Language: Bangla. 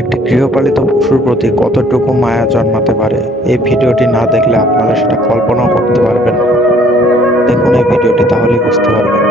একটি গৃহপালিত পশুর প্রতি কতটুকু মায়া জন্মাতে পারে, এই ভিডিওটি না দেখলে আপনারা সেটা কল্পনাও করতে পারবেন না। দেখুন এই ভিডিওটি, তাহলেই বুঝতে পারবেন।